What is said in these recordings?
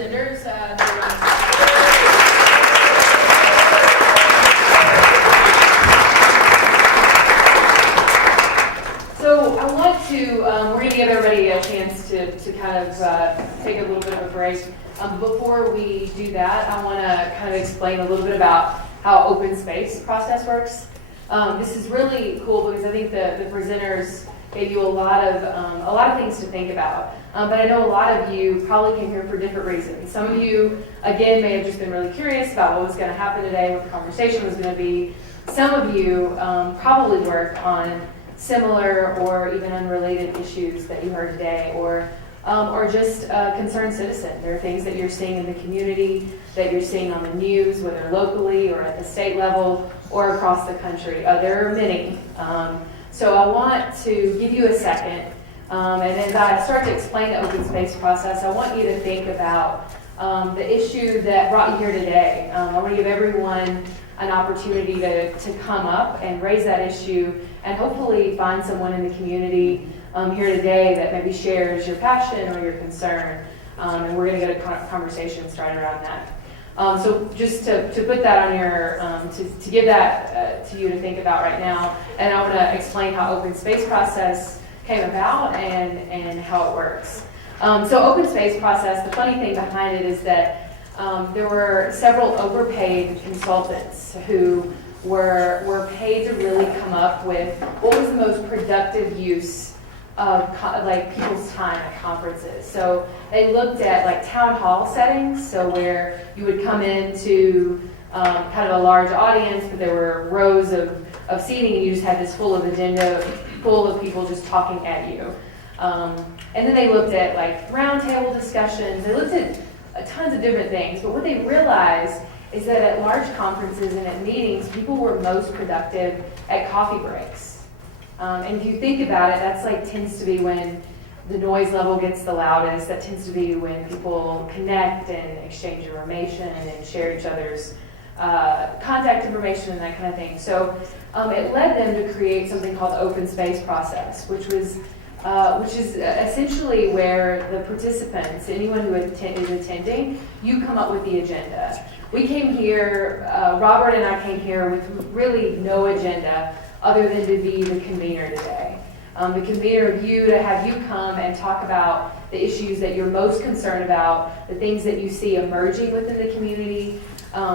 presenters. So I want to, we're going to give everybody a chance to kind of take a little bit of a break. Before we do that, I want to kind of explain a little bit about how open space process works. This is really cool because I think the presenters gave you a lot of things to think about. But I know a lot of you probably came here for different reasons. Some of you, again, may have just been really curious about what was going to happen today, what the conversation was going to be. Some of you probably work on similar or even unrelated issues that you heard today, or just a concerned citizen. There are things that you're seeing in the community, that you're seeing on the news, whether locally or at the state level or across the country. There are many. So I want to give you a second, and as I start to explain the open space process, I want you to think about the issue that brought you here today. I want to give everyone an opportunity to come up and raise that issue and hopefully find someone in the community here today that maybe shares your passion or your concern, and we're going to get a conversation started around that. So just to put that on your, to give that to you to think about right now, and I want to explain how open space process came about and how it works. So open space process, the funny thing behind it is that there were several overpaid consultants who were paid to really come up with what was the most productive use of people's time at conferences. So they looked at town hall settings, so where you would come into kind of a large audience, but there were rows of seating, and you just had this full of people just talking at you. And then they looked at roundtable discussions. They looked at tons of different things, but what they realized is that at large conferences and at meetings, people were most productive at coffee breaks. And if you think about it, that's tends to be when the noise level gets the loudest. That tends to be when people connect and exchange information and share each other's contact information and that kind of thing. So it led them to create something called the open space process, which is essentially where the participants, anyone who is attending, you come up with the agenda. We came here, Robert and I came here with really no agenda other than to be the convener today. The convener of you, to have you come and talk about the issues that you're most concerned about, the things that you see emerging within the community,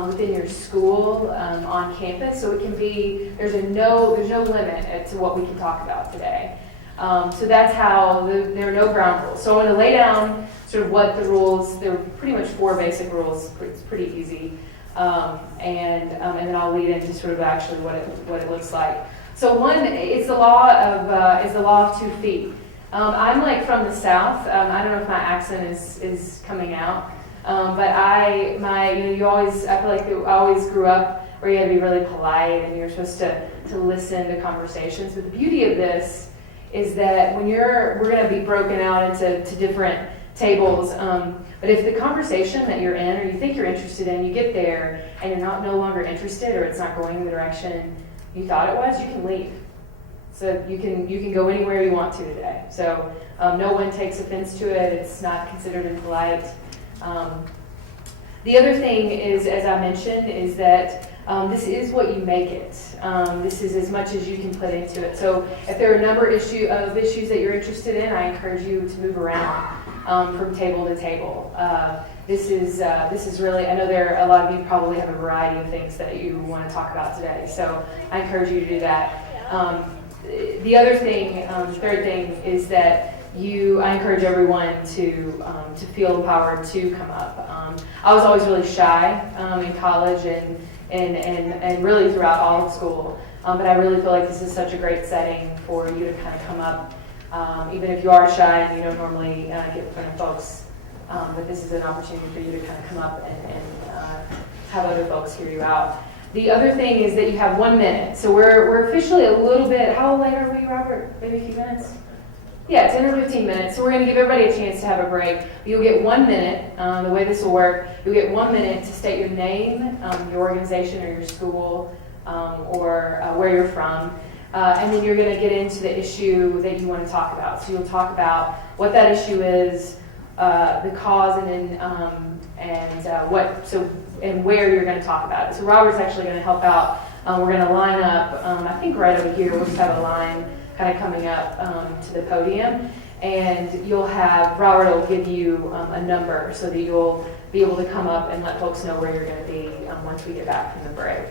within your school, on campus. So it can be, there's no limit to what we can talk about today. So that's how there are no ground rules. So I want to lay down sort of what the rules, there are pretty much 4 basic rules. It's pretty easy. And then I'll lead into sort of actually what it looks like. So one is the law of 2 feet. I'm from the South. I don't know if my accent is coming out, but I feel like I always grew up where you had to be really polite and you're supposed to listen to conversations. But the beauty of this is that when we're going to be broken out into different tables. But if the conversation that you're in or you think you're interested in, you get there and you're no longer interested or it's not going in the direction you thought it was, you can leave. So you can go anywhere you want to today. So no one takes offense to it. It's not considered impolite. The other thing is, as I mentioned, is that this is what you make it. This is as much as you can put into it. So if there are a number of issues that you're interested in, I encourage you to move around from table to table. This is really, I know a lot of you probably have a variety of things that you want to talk about today. So I encourage you to do that. The other thing, third thing, is that I encourage everyone to feel empowered to come up. I was always really shy in college and really throughout all of school, but I really feel like this is such a great setting for you to kind of come up, even if you are shy and you don't normally get in front of folks. But this is an opportunity for you to kind of come up and have other folks hear you out. The other thing is that you have 1 minute. So we're officially a little bit, how late are we, Robert? Maybe a few minutes? Yeah, 10 or 15 minutes. So we're going to give everybody a chance to have a break. You'll get 1 minute. The way this will work, you'll get 1 minute to state your name, your organization or your school, or where you're from. And then you're going to get into the issue that you want to talk about. So you'll talk about what that issue is, the cause, and where you're going to talk about it. So Robert's actually going to help out. We're going to line up, I think right over here, we'll just have a line kind of coming up to the podium. And Robert will give you a number so that you'll be able to come up and let folks know where you're going to be once we get back from the break.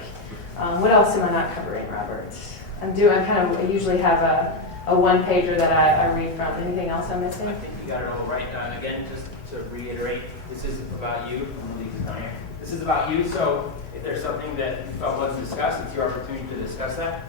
What else am I not covering, Robert? I usually have a one-pager that I read from. Anything else I'm missing? I think you got it all right. Again, just to reiterate, this is about you. This is about you, so if there's something that you felt wasn't discussed, it's your opportunity to discuss that.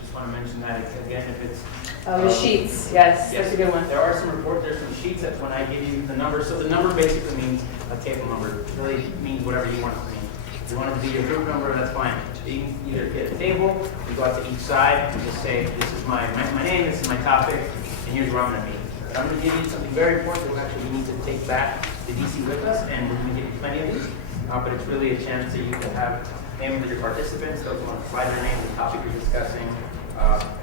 Just want to mention that again, if it's... the sheets, yes, that's a good one. There are some reports, there's some sheets that when I give you the number, so the number basically means a table number. It really means whatever you want it to mean. If you want it to be your group number, that's fine. You can either get a table, you go out to each side, and just say, this is my name, this is my topic, and here's where I'm going to be. But I'm going to give you something very important that actually we need to take back to DC with us, and we're going to give you plenty of these. But it's really a chance that you can have names of your participants, those who want to provide their name, the topic you're discussing,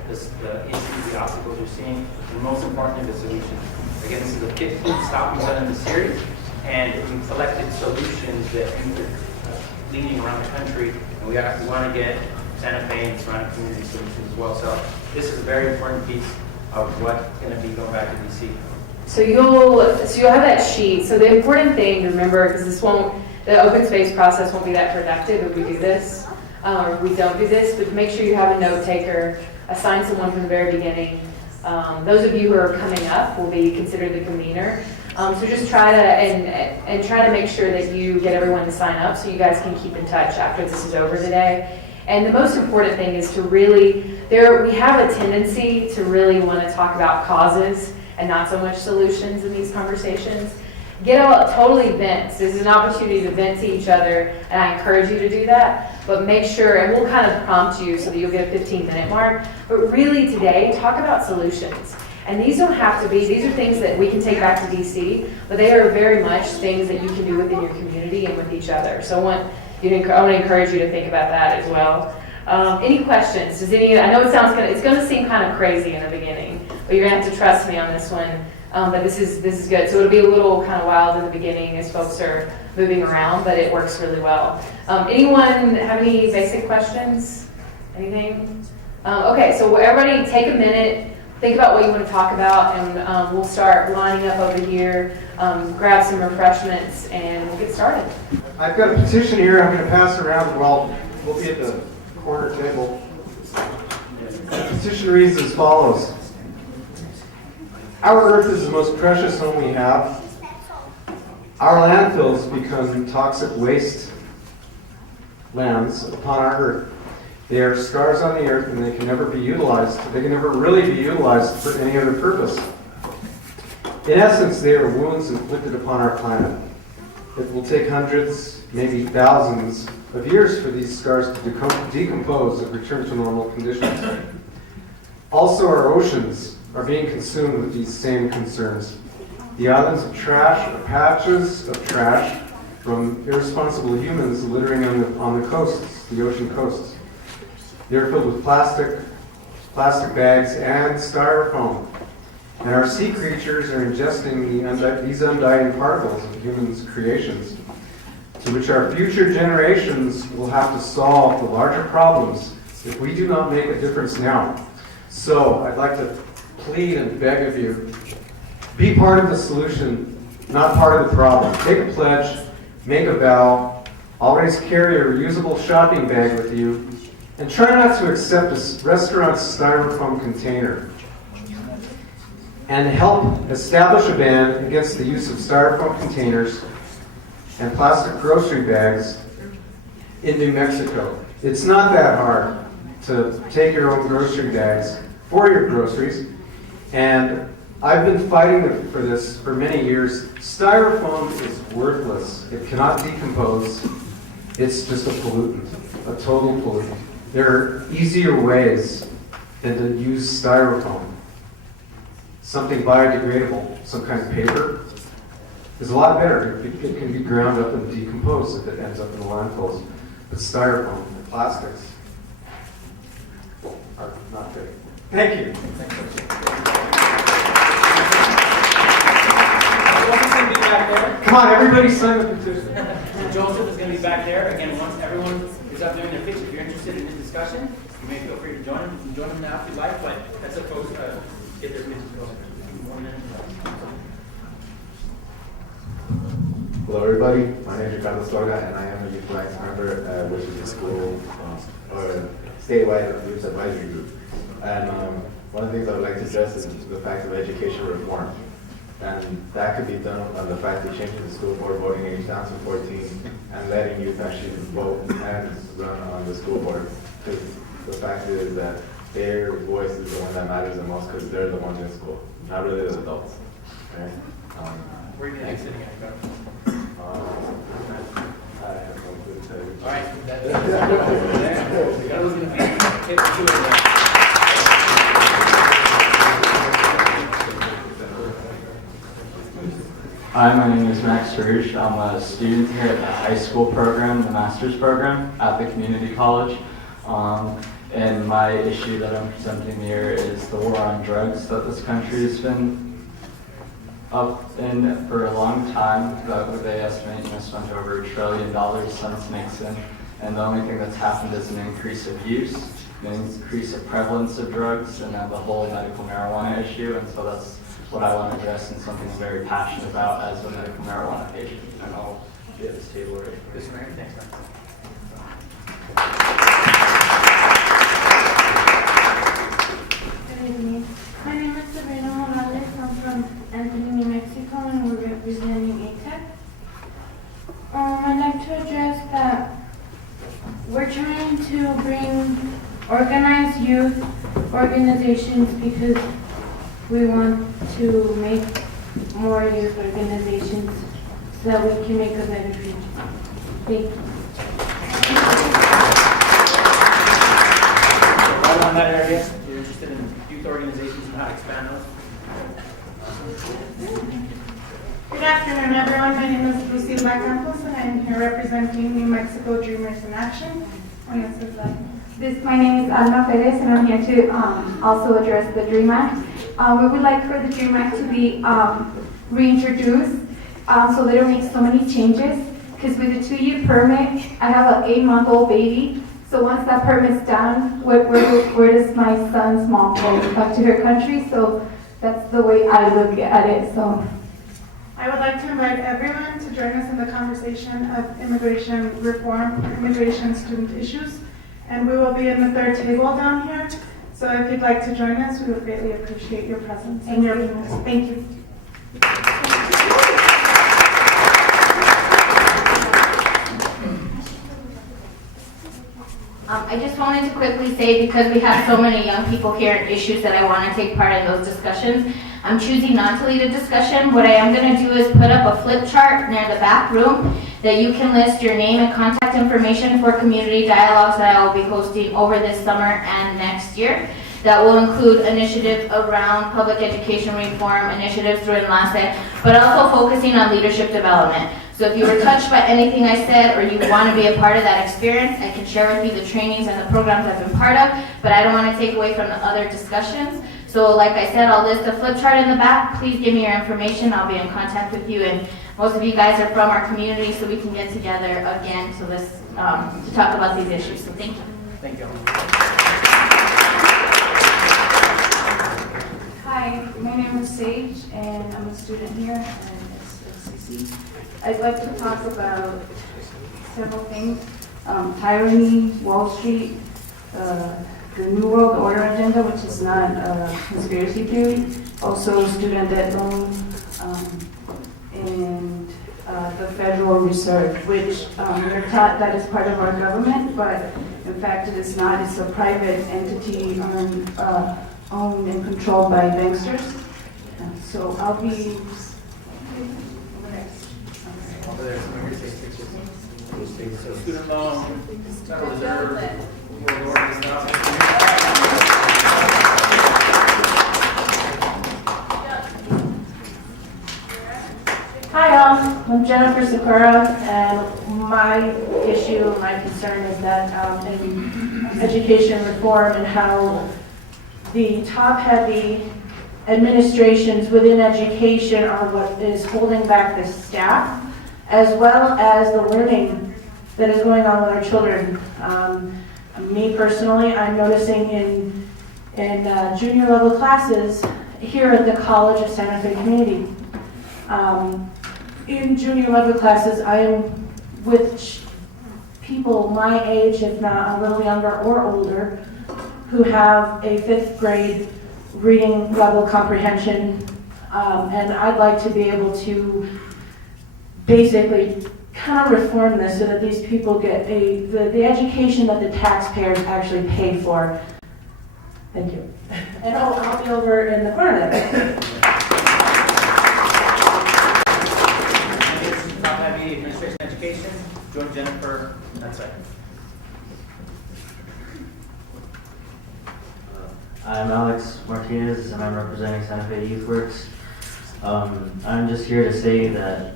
the issues, the obstacles you're seeing, and most importantly, the solutions. Again, this is the 15th stop we've done in the series, and we've selected solutions that are leading around the country, and we want to get Santa Fe and surrounding community solutions as well. So this is a very important piece of what's going to be going back to DC. So you'll have that sheet. So the important thing to remember, because the open space process won't be that productive if we do this, or if we don't do this, but make sure you have a note taker, assign someone from the very beginning. Those of you who are coming up will be considered the convener. So just try to try to make sure that you get everyone to sign up so you guys can keep in touch after this is over today. And the most important thing is to we have a tendency to really want to talk about causes and not so much solutions in these conversations. Totally vent. This is an opportunity to vent to each other, and I encourage you to do that. But make sure, and we'll kind of prompt you so that you'll get a 15-minute mark. But really today, talk about solutions. And these don't have to be, these are things that we can take back to DC, but they are very much things that you can do within your community and with each other. So I want to encourage you to think about that as well. Any questions? I know it's going to seem kind of crazy in the beginning, but you're going to have to trust me on this one. But this is good. So it'll be a little kind of wild in the beginning as folks are moving around, but it works really well. Anyone have any basic questions? Anything? Okay, so everybody take a minute, think about what you want to talk about, and we'll start lining up over here, grab some refreshments, and we'll get started. I've got a petition here I'm going to pass around. We'll be at the corner table. The petition reads as follows. Our earth is the most precious home we have. Our landfills become toxic waste lands upon our earth. They are scars on the earth and they can never be utilized. They can never really be utilized for any other purpose. In essence, they are wounds inflicted upon our planet. It will take hundreds, maybe thousands of years for these scars to decompose and return to normal conditions. Also, our oceans are being consumed with these same concerns. The islands of trash are patches of trash from irresponsible humans littering on the coasts, the ocean coasts. They're filled with plastic bags, and styrofoam. And our sea creatures are ingesting these undying particles of humans' creations, to which our future generations will have to solve the larger problems if we do not make a difference now. So I'd like to plead and beg of you, be part of the solution, not part of the problem. Take a pledge, make a vow, always carry a reusable shopping bag with you, and try not to accept a restaurant's styrofoam container. And help establish a ban against the use of styrofoam containers and plastic grocery bags in New Mexico. It's not that hard to take your own grocery bags for your groceries. And I've been fighting for this for many years. Styrofoam is worthless. It cannot decompose. It's just a pollutant, a total pollutant. There are easier ways than to use styrofoam. Something biodegradable, some kind of paper, is a lot better. It can be ground up and decomposed if it ends up in the landfills. But styrofoam and plastics are not good. Thank you. back there. Come on, everybody sign the petition. So Joseph is going to be back there. Again, once everyone is up doing their pitch, if you're interested in the discussion, you may feel free to join him. You can join him now if you'd like, but that's a folks get their pitches going. 1 minute. Hello everybody, my name is Ricardo Sorga and I am a Youth Alliance member, which is a school or statewide youth advisory group. And one of the things I would like to address is the fact of education reform. And that could be done on the fact of changing the school board voting age down to 14 and letting youth actually vote and run on the school board. Because the fact is that their voice is the one that matters the most because they're the ones in school, not really the adults. Right? Where are you going to be sitting at? I have no clue to tell you. All right. That was going to be it. Hi, my name is Max Rouge. I'm a student here at the high school program, the master's program at the community college. And my issue that I'm presenting here is the war on drugs that this country has been up in for a long time. They estimate spent over $1 trillion since Nixon. And the only thing that's happened is an increase of use, an increase of prevalence of drugs, and then the whole medical marijuana issue. And so that's what I want to address and something I'm very passionate about as a medical marijuana patient. And I'll be at this table right here. This is Mary. Thanks, man. Good evening. My name is Sabrina Morales. I'm from Anthony, New Mexico, and we're representing ATEC. I'd like to address that we're trying to bring organized youth organizations because we want to make more youth organizations so that we can make a better future. Thank you. Right on that area, if you're interested in youth organizations and how to expand those. Good afternoon, everyone. My name is Lucila Campos, and I'm here representing New Mexico Dreamers in Action. My name is Alma Perez, and I'm here to also address the DREAM Act. We would like for the DREAM Act to be reintroduced so they don't make so many changes. Because with a 2-year permit, I have an 8-month-old baby. So once that permit's done, where does my son's mom go? Back to her country? So that's the way I look at it. So I would like to invite everyone to join us in the conversation of immigration reform, immigration student issues. And we will be in the third table down here. So if you'd like to join us, we would greatly appreciate your presence and your opinions. Thank you. I just wanted to quickly say, because we have so many young people here and issues that I want to take part in those discussions, I'm choosing not to lead a discussion. What I am going to do is put up a flip chart near the back room that you can list your name and contact information for community dialogues that I will be hosting over this summer and next year. That will include initiatives around public education reform, initiatives through Enlace, but also focusing on leadership development. So if you were touched by anything I said or you want to be a part of that experience, I can share with you the trainings and the programs I've been part of, but I don't want to take away from the other discussions. So like I said, I'll list a flip chart in the back. Please give me your information. I'll be in contact with you. And most of you guys are from our community, so we can get together again to talk about these issues. So thank you. Thank you. hi, my name is Sage, and I'm a student here at SFCC. I'd like to talk about several things: tyranny, Wall Street, the New World Order agenda, which is not a conspiracy theory, also student debt loan, and the Federal Reserve, which we're taught that is part of our government, but in fact it is not. It's a private entity owned and controlled by banksters. So I'll be Over there, someone here takes pictures. So student loan, Federal Reserve, World Order stuff. Hi all, I'm Jennifer Sakura, and my issue, my concern is that in education reform and how the top-heavy administrations within education are what is holding back the staff, as well as the learning that is going on with our children. Me personally, I'm noticing in junior level classes here at the College of Santa Fe Community. In junior level classes, I am with people my age, if not a little younger or older, who have a 5th grade reading level comprehension, and I'd like to be able to basically kind of reform this so that these people get the education that the taxpayers actually pay for. Thank you. And I'll be over in the corner there. Top-heavy administration education. Join Jennifer on that side. I'm Alex Martinez, and I'm representing Santa Fe Youth Works. I'm just here to say that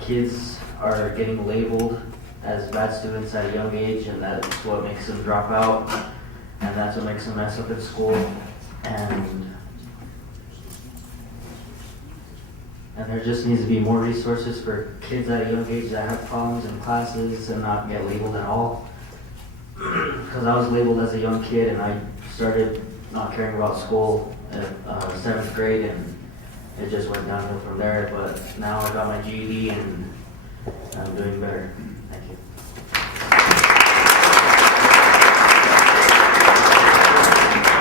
kids are getting labeled as bad students at a young age, and that's what makes them drop out, and that's what makes them mess up at school. And there just needs to be more resources for kids at a young age that have problems in classes and not get labeled at all. Because I was labeled as a young kid, and I started not caring about school at 7th grade, and it just went downhill from there. But now I got my GED, and I'm doing better. Thank you.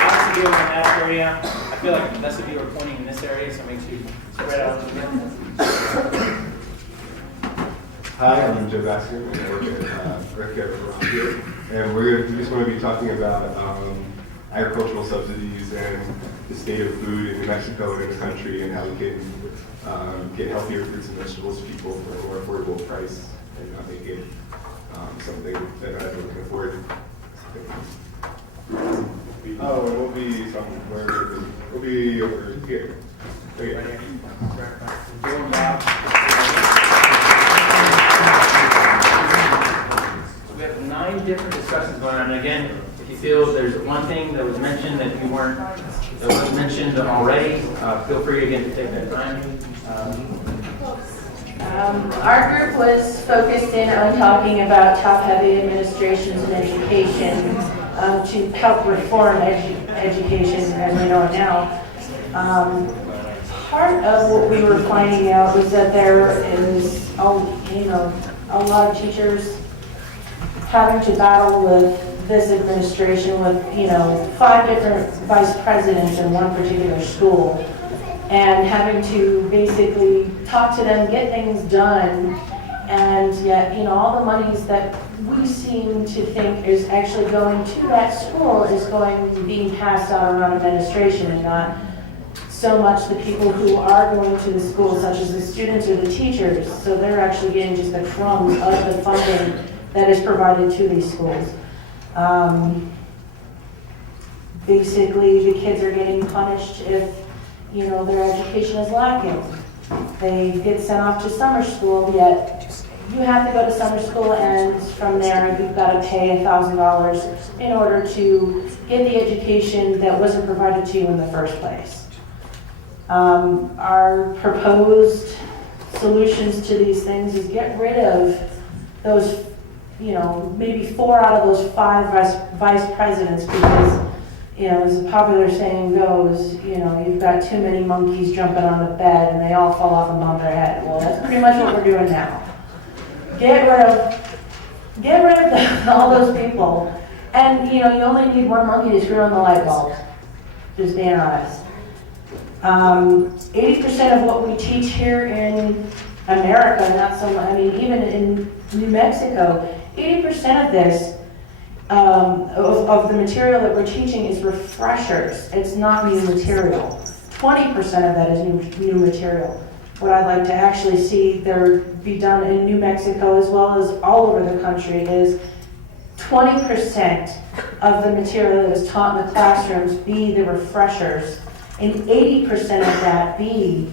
Lots to do in that area. I feel like less of you are pointing in this area, so make sure you spread out a little bit. Hi, I'm Joe Basker, and I work at around here. And we just want to be talking about agricultural subsidies and the state of food in New Mexico and in the country, and how we can get healthier fruits and vegetables to people for a more affordable price and not make it something that not everyone can afford. Oh, it will be somewhere. We'll be over here. Right here. We have 9 different discussions going on. And again, if you feel there's one thing that was mentioned that wasn't mentioned already, feel free again to take that time. Our group was focused in on talking about top-heavy administrations and education to help reform education as we know it now. Part of what we were finding out was that there is, a lot of teachers having to battle with this administration with, 5 different vice presidents in one particular school, and having to basically talk to them, get things done, and yet, all the monies that we seem to think is actually going to that school is being passed out around administration and not so much the people who are going to the school, such as the students or the teachers. So they're actually getting just the crumbs of the funding that is provided to these schools. Basically, the kids are getting punished if, their education is lacking. They get sent off to summer school, yet you have to go to summer school, and from there you've got to pay $1,000 in order to get the education that wasn't provided to you in the first place. Our proposed solutions to these things is get rid of those, maybe 4 out of those 5 vice presidents, because, as the popular saying goes, you've got too many monkeys jumping on the bed and they all fall off and bump their head. Well, that's pretty much what we're doing now. Get rid of all those people. And, you only need one monkey to screw on the light bulb. Just being honest. 80% of what we teach here in America, not so much, even in New Mexico, 80% of this, of the material that we're teaching is refreshers. It's not new material. 20% of that is new material. What I'd like to actually see there be done in New Mexico as well as all over the country is 20% of the material that is taught in the classrooms be the refreshers, and 80% of that be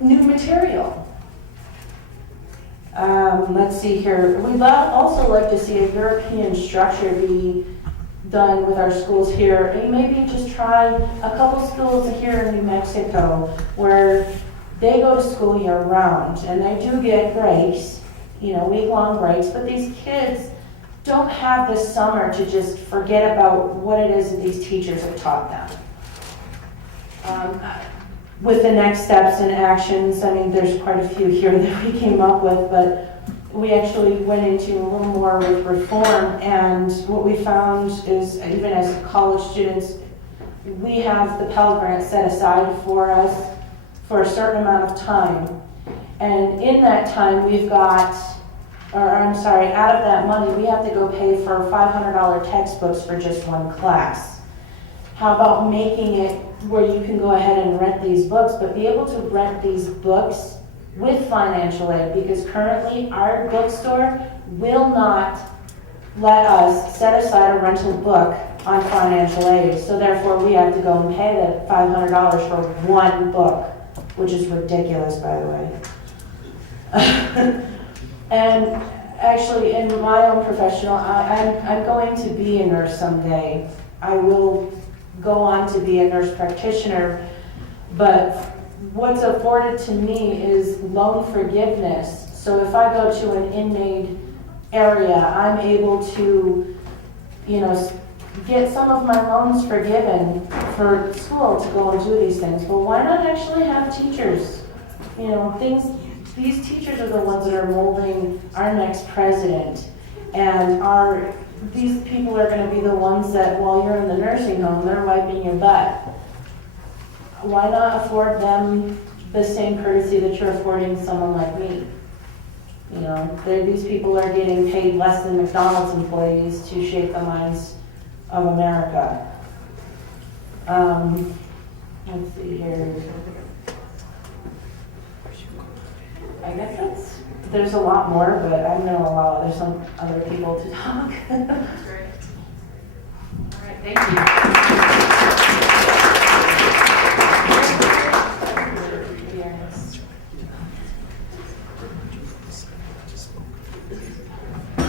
new material. Let's see here. We'd also like to see a European structure be done with our schools here, and maybe just try a couple schools here in New Mexico where they go to school year round and they do get breaks, week-long breaks, but these kids don't have this summer to just forget about what it is that these teachers have taught them. With the next steps and actions, I mean, there's quite a few here that we came up with, but we actually went into a little more with reform, and what we found is, even as college students, we have the Pell Grant set aside for us for a certain amount of time. And in that time, out of that money, we have to go pay for $500 textbooks for just one class. How about making it where you can go ahead and rent these books, but be able to rent these books with financial aid, because currently our bookstore will not let us set aside a rental book on financial aid. So therefore we have to go and pay the $500 for one book, which is ridiculous, by the way. And actually, in my own professional, I'm going to be a nurse someday. I will go on to be a nurse practitioner, but what's afforded to me is loan forgiveness. So if I go to an inmate area, I'm able to, get some of my loans forgiven for school to go and do these things. But why not actually have teachers? These teachers are the ones that are molding our next president, and these people are going to be the ones that, while you're in the nursing home, they're wiping your butt. Why not afford them the same courtesy that you're affording someone like me? These people are getting paid less than McDonald's employees to shape the minds of America. Let's see here. I guess there's a lot more, but I'm going to allow some other people to talk. Great. All right, thank you.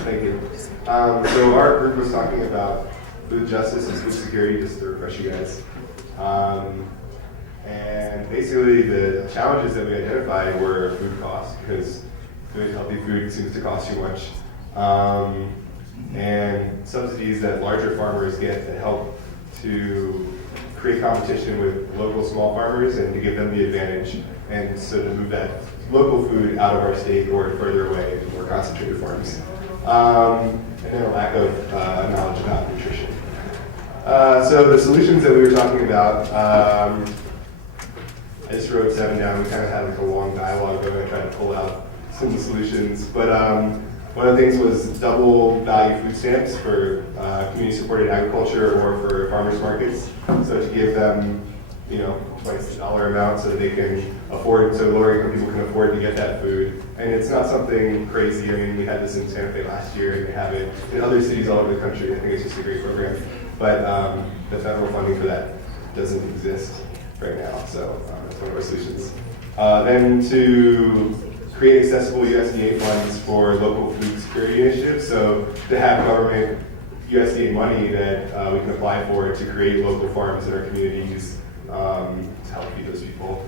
Thank you. So our group was talking about food justice and food security, just to refresh you guys. And basically the challenges that we identified were food costs, because good healthy food seems to cost too much. And subsidies that larger farmers get that help to create competition with local small farmers and to give them the advantage, and so to move that local food out of our state or further away to more concentrated farms. And then a lack of knowledge about nutrition. So the solutions that we were talking about, I just wrote 7 down. We kind of had like a long dialogue going. I tried to pull out some of the solutions. But one of the things was double value food stamps for community supported agriculture or for farmers markets. So to give them, twice the dollar amount so that they can afford, so lower income people can afford to get that food. And it's not something crazy. I mean, we had this in Santa Fe last year, and they have it in other cities all over the country. I think it's just a great program. But the federal funding for that doesn't exist right now, so that's one of our solutions. Then to create accessible USDA funds for local food security initiatives, so to have government USDA money that we can apply for to create local farms in our communities to help feed those people.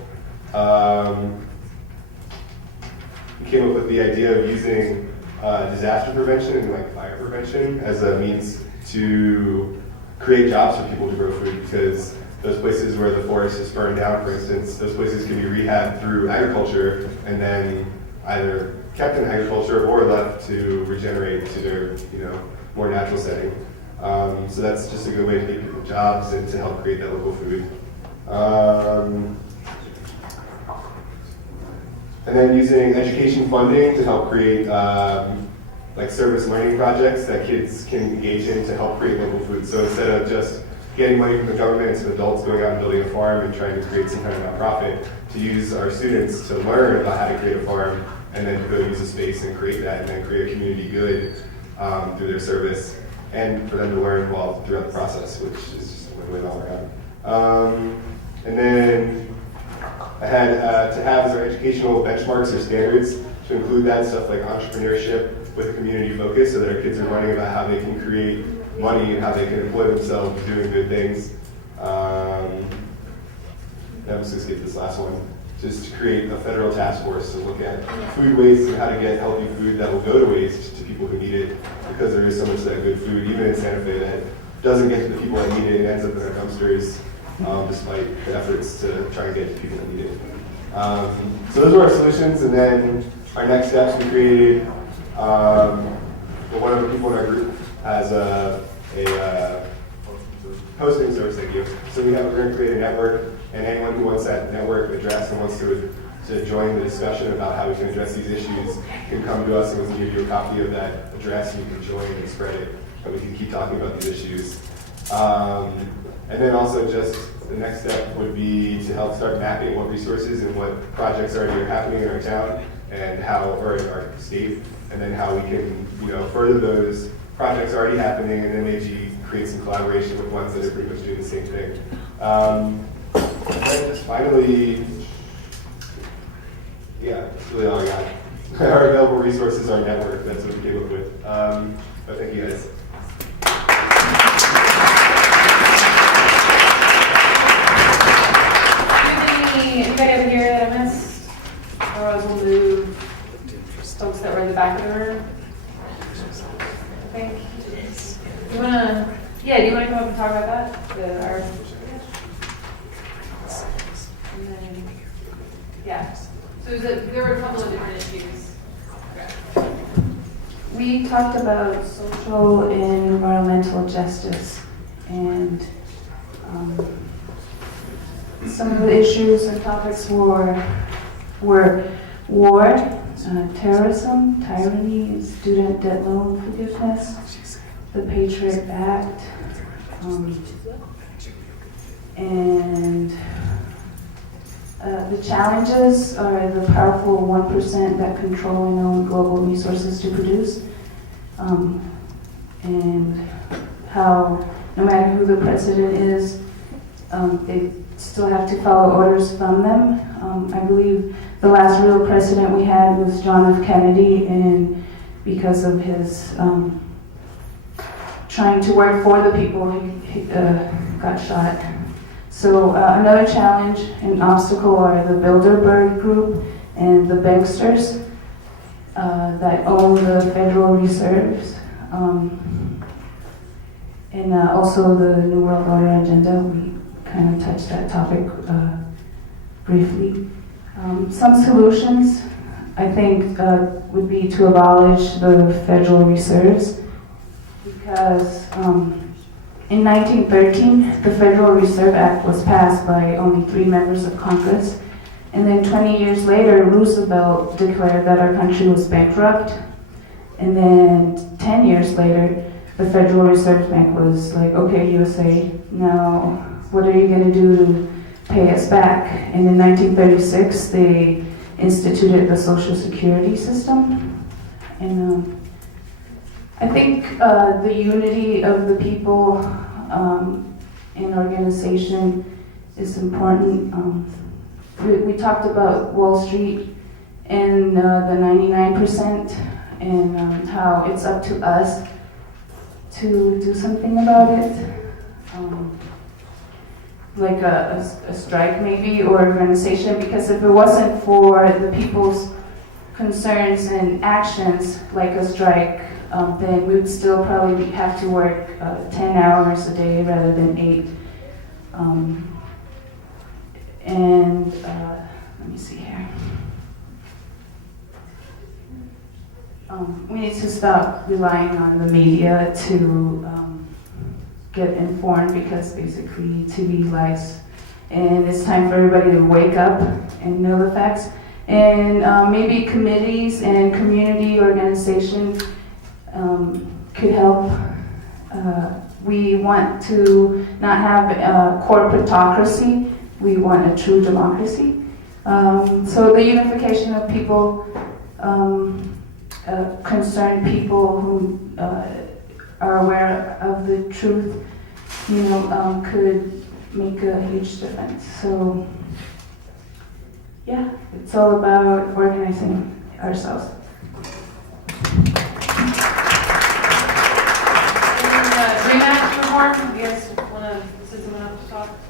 We came up with the idea of using disaster prevention and like fire prevention as a means to create jobs for people to grow food, because those places where the forest is burned down, for instance, those places can be rehabbed through agriculture and then either kept in agriculture or left to regenerate to their more natural setting. So that's just a good way to give people jobs and to help create that local food. And then using education funding to help create like service learning projects that kids can engage in to help create local food. So instead of just getting money from the government and some adults going out and building a farm and trying to create some kind of nonprofit, to use our students to learn about how to create a farm and then to go use a space and create that and then create a community good through their service, and for them to learn throughout the process, which is just a win-win all around. And then I had to have as our educational benchmarks or standards to include that stuff like entrepreneurship with a community focus, so that our kids are learning about how they can create money and how they can employ themselves doing good things. Let's just get this last one. Just to create a federal task force to look at food waste and how to get healthy food that will go to waste to people who need it, because there is so much of that good food, even in Santa Fe, that doesn't get to the people that need it and ends up in our dumpsters, despite the efforts to try and get to people that need it. So those were our solutions, and then our next steps, we created, one of the people in our group has a hosting service, thank you. So we're going to create a network, and anyone who wants that network address and wants to join the discussion about how we can address these issues can come to us, and we can give you a copy of that address, and you can join and spread it, and we can keep talking about these issues. And then also just the next step would be to help start mapping what resources and what projects already are happening in our town and how, or in our state, and then how we can, further those projects already happening, and then maybe create some collaboration with ones that are pretty much doing the same thing. And just finally, yeah, that's really all I got. Our available resources, our network, that's what we came up with. But thank you guys. Anybody over here that I missed? Otherwise we'll move folks that were in the back of the room. I think. Do you wanna come up and talk about that? And then, yeah. So there were a couple of different issues. Okay. We talked about social and environmental justice, and some of the issues and topics were war, terrorism, tyranny, student debt loan forgiveness, the Patriot Act, and the challenges are the powerful 1% that control and own global resources to produce, and how no matter who the president is, they still have to follow orders from them. I believe the last real president we had was John F. Kennedy, and because of his trying to work for the people, he got shot. So another challenge and obstacle are the Bilderberg Group and the banksters that own the Federal Reserves, and also the New World Order agenda. We kind of touched that topic briefly. Some solutions, I think, would be to abolish the Federal Reserves, because in 1913, the Federal Reserve Act was passed by only 3 members of Congress, and then 20 years later, Roosevelt declared that our country was bankrupt, and then 10 years later, the Federal Reserve Bank was like, okay, USA, now what are you going to do to pay us back? And in 1936, they instituted the Social Security system, and I think the unity of the people in organization is important. We talked about Wall Street and the 99%, and how it's up to us to do something about it. Like a strike maybe, or organization, because if it wasn't for the people's concerns and actions, like a strike, then we would still probably have to work 10 hours a day rather than 8. Let me see here. We need to stop relying on the media to get informed, because basically TV lies. And it's time for everybody to wake up and know the facts. And maybe committees and community organizations could help. We want to not have corporatocracy. We want a true democracy. So the unification of people, concerned people who are aware of the truth, could make a huge difference. So, yeah, it's all about organizing ourselves. And reform, you guys want to sit someone up to talk?